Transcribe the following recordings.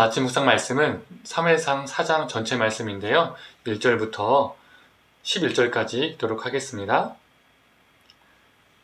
오늘 아침 묵상 말씀은 사무엘상 4장 전체 말씀인데요. 1절부터 11절까지 읽도록 하겠습니다.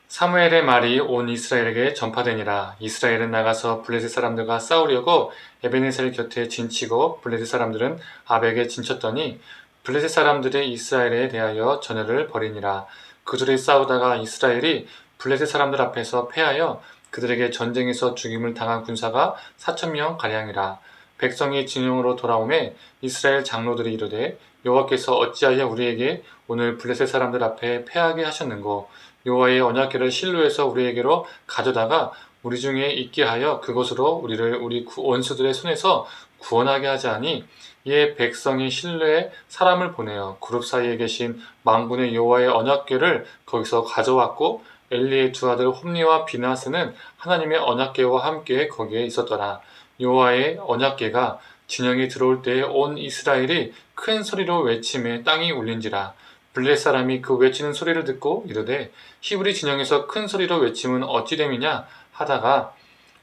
사무엘의 말이 온 이스라엘에게 전파되니라. 이스라엘은 나가서 블레셋 사람들과 싸우려고 에베네셀 곁에 진치고 블레셋 사람들은 아벡에 진쳤더니 블레셋 사람들이 이스라엘에 대하여 전열을 벌이니라. 그들이 싸우다가 이스라엘이 블레셋 사람들 앞에서 패하여 그들에게 전쟁에서 죽임을 당한 군사가 4,000명 가량이라. 백성이 진영으로 돌아오매 이스라엘 장로들이 이르되 여호와께서 어찌하여 우리에게 오늘 블레셋 사람들 앞에 패하게 하셨는고 여호와의 언약궤를 실로에서 우리에게로 가져다가 우리 중에 있게 하여 그곳으로 우리를 우리 원수들의 손에서 구원하게 하지 아니 이에 백성이 실로에 사람을 보내어 그룹 사이에 계신 만군의 여호와의 언약궤를 거기서 가져왔고 엘리의 두 아들 홈니와 비나스는 하나님의 언약궤와 함께 거기에 있었더라. 여호와의 언약궤가 진영에 들어올 때에 온 이스라엘이 큰 소리로 외치매 땅이 울린지라. 블레셋 사람이 그 외치는 소리를 듣고 이르되 히브리 진영에서 큰 소리로 외침은 어찌 됨이냐 하다가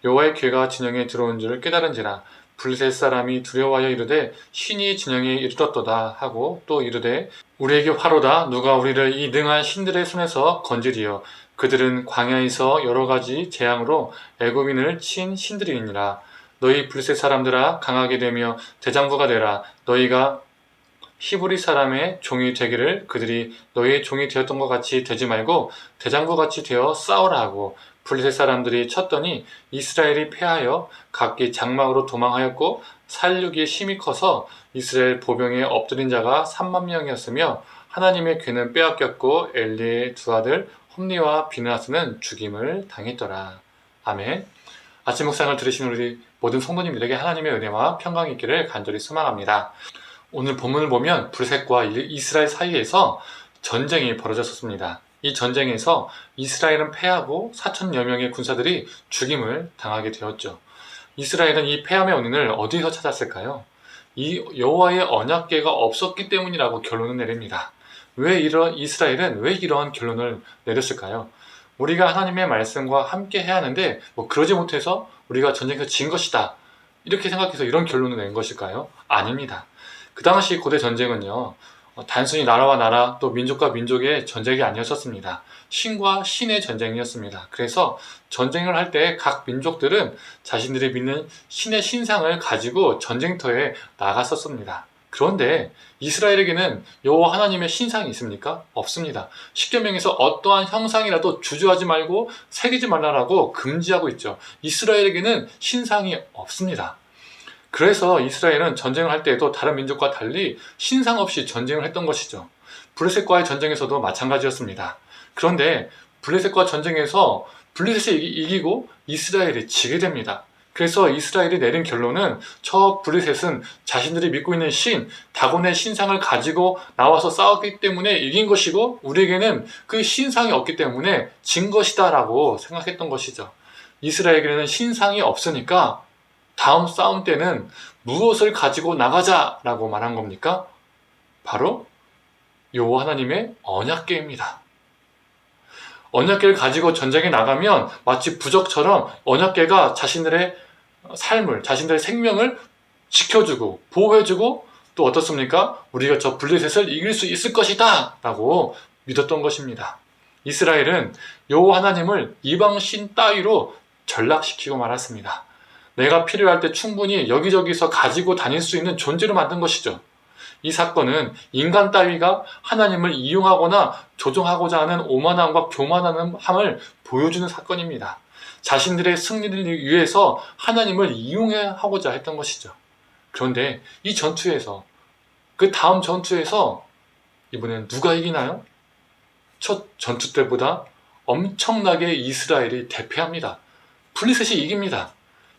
여호와의 궤가 진영에 들어온 줄을 깨달은지라. 블레셋 사람이 두려워하여 이르되 신이 진영에 이르렀도다 하고 또 이르되 우리에게 화로다. 누가 우리를 이 능한 신들의 손에서 건지리요. 그들은 광야에서 여러 가지 재앙으로 애굽인을 친 신들이니라. 너희 블레셋 사람들아 강하게 되며 대장부가 되라. 너희가 히브리 사람의 종이 되기를 그들이 너희의 종이 되었던 것 같이 되지 말고 대장부같이 되어 싸우라 하고 블레셋 사람들이 쳤더니 이스라엘이 패하여 각기 장막으로 도망하였고 살육이 심히 커서 이스라엘 보병에 엎드린 자가 3만 명이었으며 하나님의 궤는 빼앗겼고 엘리의 두 아들 홈니와 비느하스는 죽임을 당했더라. 아멘. 아침 묵상을 들으신 우리 모든 성도님들에게 하나님의 은혜와 평강이 있기를 간절히 소망합니다. 오늘 본문을 보면 블레셋과 이스라엘 사이에서 전쟁이 벌어졌었습니다. 이 전쟁에서 이스라엘은 패하고 4,000여 명의 군사들이 죽임을 당하게 되었죠. 이스라엘은 이 패함의 원인을 어디서 찾았을까요? 이 여호와의 언약궤가 없었기 때문이라고 결론을 내립니다. 이스라엘은 왜 이러한 결론을 내렸을까요? 우리가 하나님의 말씀과 함께 해야 하는데 그러지 못해서 우리가 전쟁에서 진 것이다 이렇게 생각해서 이런 결론을 낸 것일까요? 아닙니다. 그 당시 고대 전쟁은요 단순히 나라와 나라 또 민족과 민족의 전쟁이 아니었었습니다. 신과 신의 전쟁이었습니다. 그래서 전쟁을 할 때 각 민족들은 자신들이 믿는 신의 신상을 가지고 전쟁터에 나갔었습니다. 그런데 이스라엘에게는 여호와 하나님의 신상이 있습니까? 없습니다. 십계명에서 어떠한 형상이라도 주저하지 말고 새기지 말라라고 금지하고 있죠. 이스라엘에게는 신상이 없습니다. 그래서 이스라엘은 전쟁을 할 때에도 다른 민족과 달리 신상 없이 전쟁을 했던 것이죠. 블레셋과의 전쟁에서도 마찬가지였습니다. 그런데 블레셋과 전쟁에서 블레셋이 이기고 이스라엘이 지게 됩니다. 그래서 이스라엘이 내린 결론은 저 블레셋은 자신들이 믿고 있는 신, 다곤의 신상을 가지고 나와서 싸웠기 때문에 이긴 것이고 우리에게는 그 신상이 없기 때문에 진 것이다 라고 생각했던 것이죠. 이스라엘에게는 신상이 없으니까 다음 싸움 때는 무엇을 가지고 나가자 라고 말한 겁니까? 바로 여호와 하나님의 언약궤입니다. 언약궤를 가지고 전쟁에 나가면 마치 부적처럼 언약궤가 자신들의 삶을, 자신들의 생명을 지켜주고 보호해주고 또 어떻습니까? 우리가 저 블레셋을 이길 수 있을 것이다 라고 믿었던 것입니다. 이스라엘은 여호와 하나님을 이방신 따위로 전락시키고 말았습니다. 내가 필요할 때 충분히 여기저기서 가지고 다닐 수 있는 존재로 만든 것이죠. 이 사건은 인간 따위가 하나님을 이용하거나 조종하고자 하는 오만함과 교만함을 보여주는 사건입니다. 자신들의 승리를 위해서 하나님을 이용하고자 했던 것이죠. 그런데 이 전투에서 그 다음 전투에서 이번엔 누가 이기나요? 첫 전투 때보다 엄청나게 이스라엘이 대패합니다. 블레셋이 이깁니다.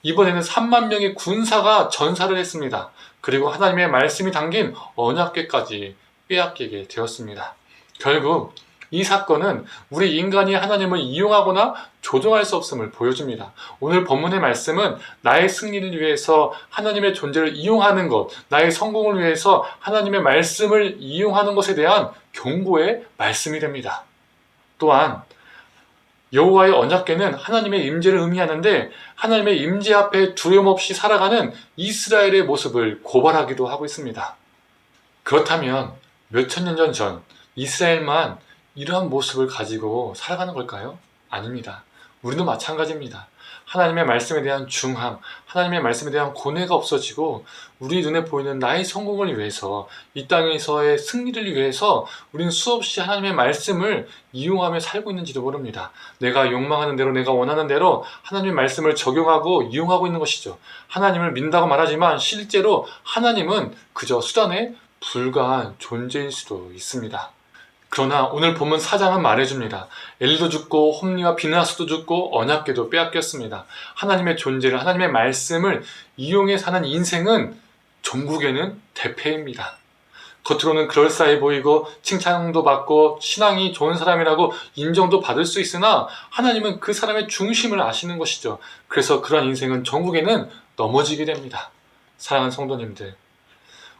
이번에는 3만 명의 군사가 전사를 했습니다. 그리고 하나님의 말씀이 담긴 언약궤까지 빼앗기게 되었습니다. 결국 이 사건은 우리 인간이 하나님을 이용하거나 조종할 수 없음을 보여줍니다. 오늘 본문의 말씀은 나의 승리를 위해서 하나님의 존재를 이용하는 것, 나의 성공을 위해서 하나님의 말씀을 이용하는 것에 대한 경고의 말씀이 됩니다. 또한 여호와의 언약궤는 하나님의 임재를 의미하는데 하나님의 임재 앞에 두려움 없이 살아가는 이스라엘의 모습을 고발하기도 하고 있습니다. 그렇다면 몇천 년 전 이스라엘만 이러한 모습을 가지고 살아가는 걸까요? 아닙니다. 우리도 마찬가지입니다. 하나님의 말씀에 대한 중함, 하나님의 말씀에 대한 고뇌가 없어지고 우리 눈에 보이는 나의 성공을 위해서, 이 땅에서의 승리를 위해서 우리는 수없이 하나님의 말씀을 이용하며 살고 있는지도 모릅니다. 내가 욕망하는 대로, 내가 원하는 대로 하나님의 말씀을 적용하고 이용하고 있는 것이죠. 하나님을 믿는다고 말하지만 실제로 하나님은 그저 수단에 불과한 존재일 수도 있습니다. 그러나 오늘 본문 4장은 말해줍니다. 엘리도 죽고 홈리와 비느하스도 죽고 언약궤도 빼앗겼습니다. 하나님의 존재를, 하나님의 말씀을 이용해 사는 인생은 종국에는 대패입니다. 겉으로는 그럴싸해 보이고 칭찬도 받고 신앙이 좋은 사람이라고 인정도 받을 수 있으나 하나님은 그 사람의 중심을 아시는 것이죠. 그래서 그러한 인생은 종국에는 넘어지게 됩니다. 사랑하는 성도님들,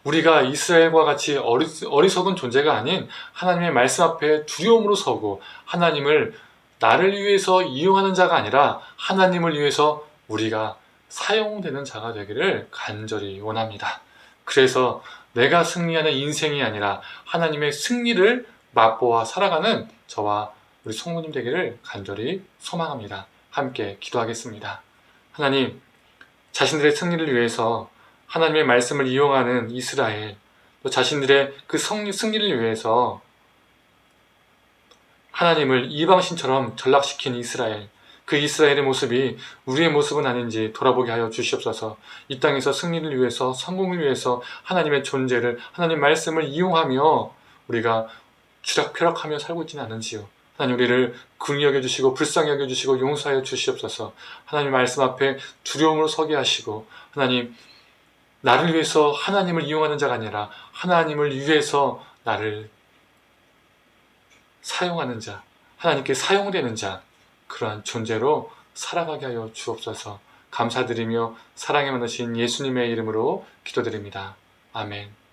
우리가 이스라엘과 같이 어리석은 존재가 아닌 하나님의 말씀 앞에 두려움으로 서고 하나님을 나를 위해서 이용하는 자가 아니라 하나님을 위해서 우리가 사용되는 자가 되기를 간절히 원합니다. 그래서 내가 승리하는 인생이 아니라 하나님의 승리를 맛보아 살아가는 저와 우리 성도님 되기를 간절히 소망합니다. 함께 기도하겠습니다. 하나님, 자신들의 승리를 위해서 하나님의 말씀을 이용하는 이스라엘, 또 자신들의 그 승리를 위해서 하나님을 이방신처럼 전락시킨 이스라엘, 그 이스라엘의 모습이 우리의 모습은 아닌지 돌아보게 하여 주시옵소서. 이 땅에서 승리를 위해서, 성공을 위해서 하나님의 존재를, 하나님 말씀을 이용하며 우리가 추락펴락하며 살고 있지는 않은지요. 하나님, 우리를 긍휼히 여겨주시고 불쌍히 여겨주시고 용서하여 주시옵소서. 하나님 말씀 앞에 두려움으로 서게 하시고, 하나님, 나를 위해서 하나님을 이용하는 자가 아니라 하나님을 위해서 나를 사용하는 자, 하나님께 사용되는 자, 그러한 존재로 살아가게 하여 주옵소서. 감사드리며 사랑에 많으신 예수님의 이름으로 기도드립니다. 아멘.